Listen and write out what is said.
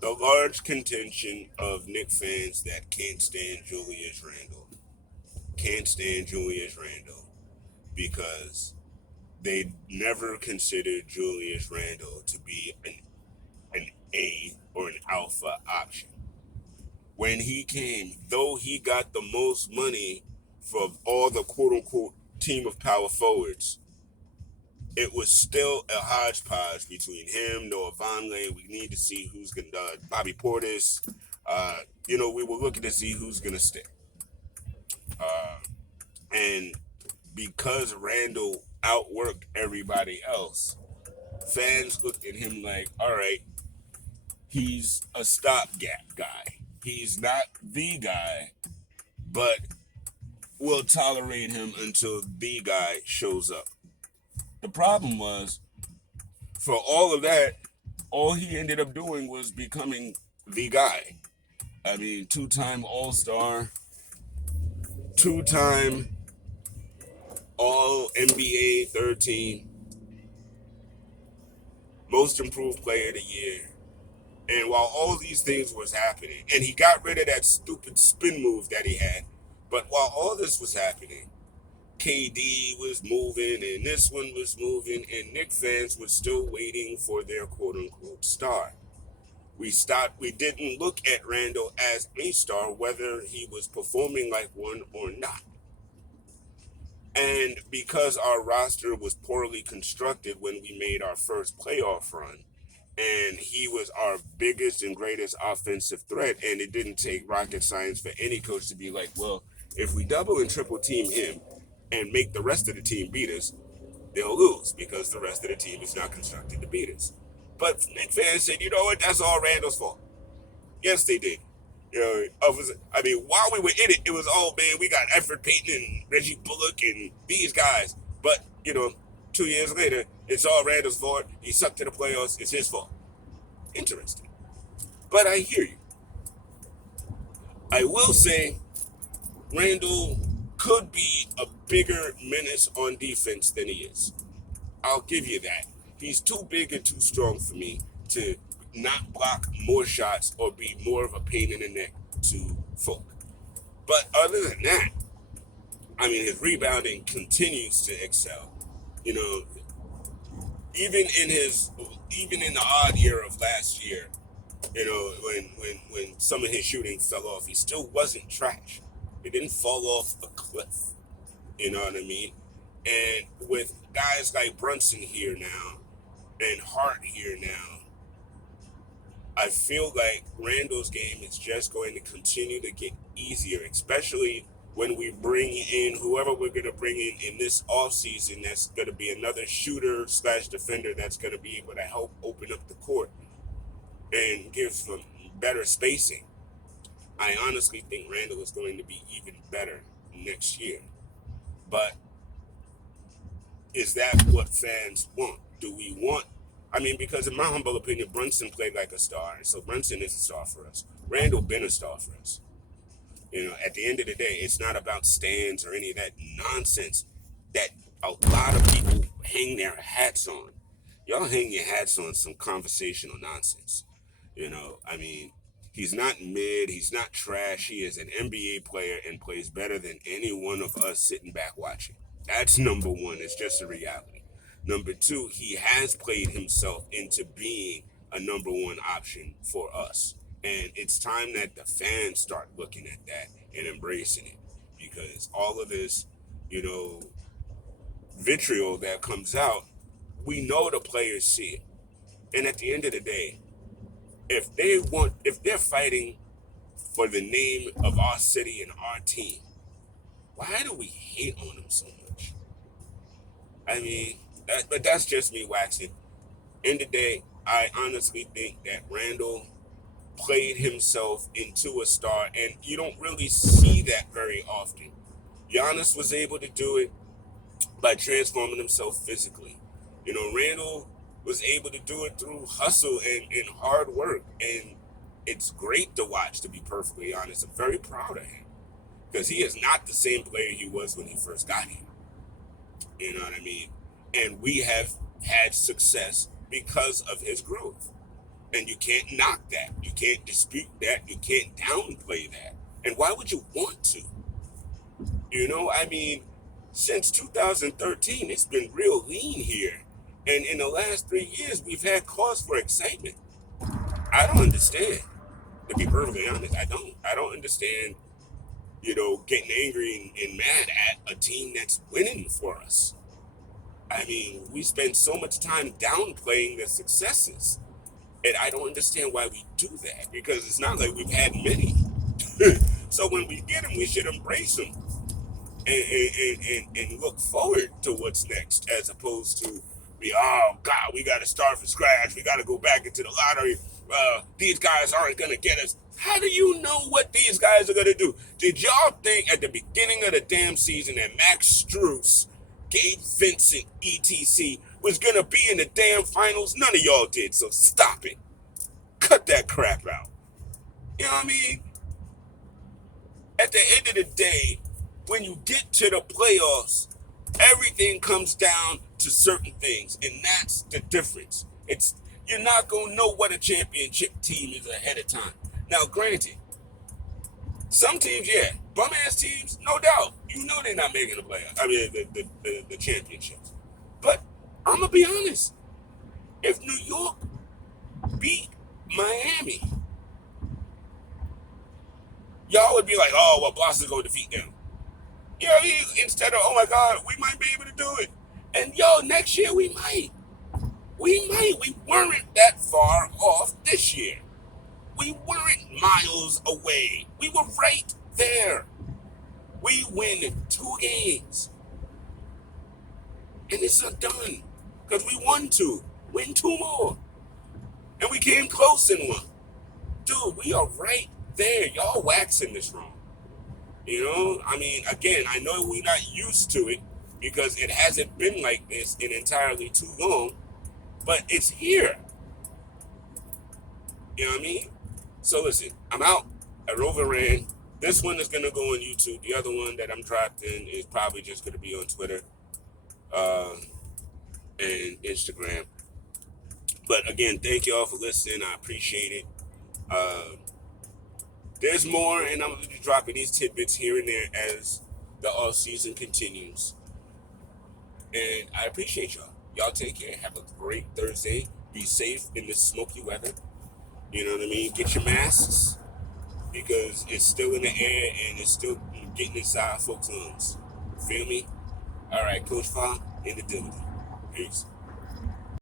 the large contention of Knicks fans that can't stand Julius Randle. Can't stand Julius Randle because they never considered Julius Randle to be an A or an alpha option. When he came, though he got the most money from all the quote unquote team of power forwards, it was still a hodgepodge between him, Noah Vonleh. We need to see who's going to, Bobby Portis. We were looking to see who's going to stick. Uh, and because Randall outworked everybody else, fans looked at him like, all right, he's a stopgap guy. He's not the guy, but we'll tolerate him until the guy shows up. The problem was, for all of that, all he ended up doing was becoming the guy. I mean, two-time All-Star, two-time All NBA third team, most improved player of the year. And while all these things was happening, and he got rid of that stupid spin move that he had, but while all this was happening, KD was moving and this one was moving, and Knicks fans were still waiting for their quote unquote star. We didn't look at Randall as a star, whether he was performing like one or not. And because our roster was poorly constructed when we made our first playoff run, and he was our biggest and greatest offensive threat, and it didn't take rocket science for any coach to be like, well, if we double and triple team him and make the rest of the team beat us, they'll lose because the rest of the team is not constructed to beat us. But Knicks fans said, you know what, that's all Randall's fault. Yes, they did. While we were in it, it was, oh man, we got Effort Payton and Reggie Bullock and these guys. But, 2 years later, it's all Randall's fault. He sucked to the playoffs. It's his fault. Interesting. But I hear you. I will say Randall could be a bigger menace on defense than he is. I'll give you that. He's too big and too strong for me to not block more shots or be more of a pain in the neck to folk. But other than that, his rebounding continues to excel. You know, even in the odd year of last year, when some of his shooting fell off, he still wasn't trash. It didn't fall off a cliff. You know what I mean? And with guys like Brunson here now and Hart here now, I feel like Randall's game is just going to continue to get easier, especially when we bring in whoever we're going to bring in this offseason. That's going to be another shooter / defender that's going to be able to help open up the court and give them better spacing. I honestly think Randall is going to be even better next year. But is that what fans want? Do we want? Because in my humble opinion, Brunson played like a star, so Brunson is a star for us. Randall been a star for us. At the end of the day, it's not about stands or any of that nonsense that a lot of people hang their hats on. Y'all hang your hats on some conversational nonsense. He's not mid, he's not trash. He is an NBA player and plays better than any one of us sitting back watching. That's number one. It's just a reality. Number two, he has played himself into being a number one option for us. And it's time that the fans start looking at that and embracing it. Because all of this, vitriol that comes out, we know the players see it. And at the end of the day, if they're fighting for the name of our city and our team, why do we hate on them so much? But that's just me waxing. End of the day, I honestly think that Randall played himself into a star, and you don't really see that very often. Giannis was able to do it by transforming himself physically. Randall was able to do it through hustle and hard work, and it's great to watch, to be perfectly honest. I'm very proud of him because he is not the same player he was when he first got here. You know what I mean? And we have had success because of his growth. And you can't knock that. You can't dispute that. You can't downplay that. And why would you want to? You know, I mean, since 2013, it's been real lean here. And in the last 3 years, we've had cause for excitement. I don't understand. To be perfectly honest, I don't. I don't understand, getting angry and mad at a team that's winning for us. I mean, we spend so much time downplaying the successes. And I don't understand why we do that because it's not like we've had many. So when we get them, we should embrace them and look forward to what's next as opposed to oh God, we got to start from scratch. We got to go back into the lottery. These guys aren't going to get us. How do you know what these guys are going to do? Did y'all think at the beginning of the damn season that Max Strus, Gabe Vincent, etc. was going to be in the damn finals? None of y'all did, so stop it. Cut that crap out. You know what I mean? At the end of the day, when you get to the playoffs, everything comes down to certain things, and that's the difference. You're not gonna know what a championship team is ahead of time. Now, granted, some teams, yeah, bum ass teams, no doubt, you know they're not making the playoffs. I mean, the championships. But I'm gonna be honest. If New York beat Miami, y'all would be like, oh, well, Boston's going to defeat them. You know what I mean? Instead of, oh my God, we might be able to do it. And next year we might. We might. We weren't that far off this year. We weren't miles away. We were right there. We win 2 games. And it's not done. Because we won 2. Win 2 more. And we came close in 1. Dude, we are right there. Y'all waxing this wrong. You know, I mean, again, I know we're not used to it because it hasn't been like this in entirely too long, but it's here. You know what I mean? So listen, I'm out. I overran. This one is going to go on YouTube. The other one that I'm dropped in is probably just going to be on Twitter and Instagram. But again, thank y'all for listening. I appreciate it. There's more, and I'm going to be dropping these tidbits here and there as the off season continues. And I appreciate y'all. Y'all take care. Have a great Thursday. Be safe in this smoky weather. You know what I mean? Get your masks because it's still in the air and it's still getting inside folks' lungs. Feel me? All right, Coach Fa in the building. Peace.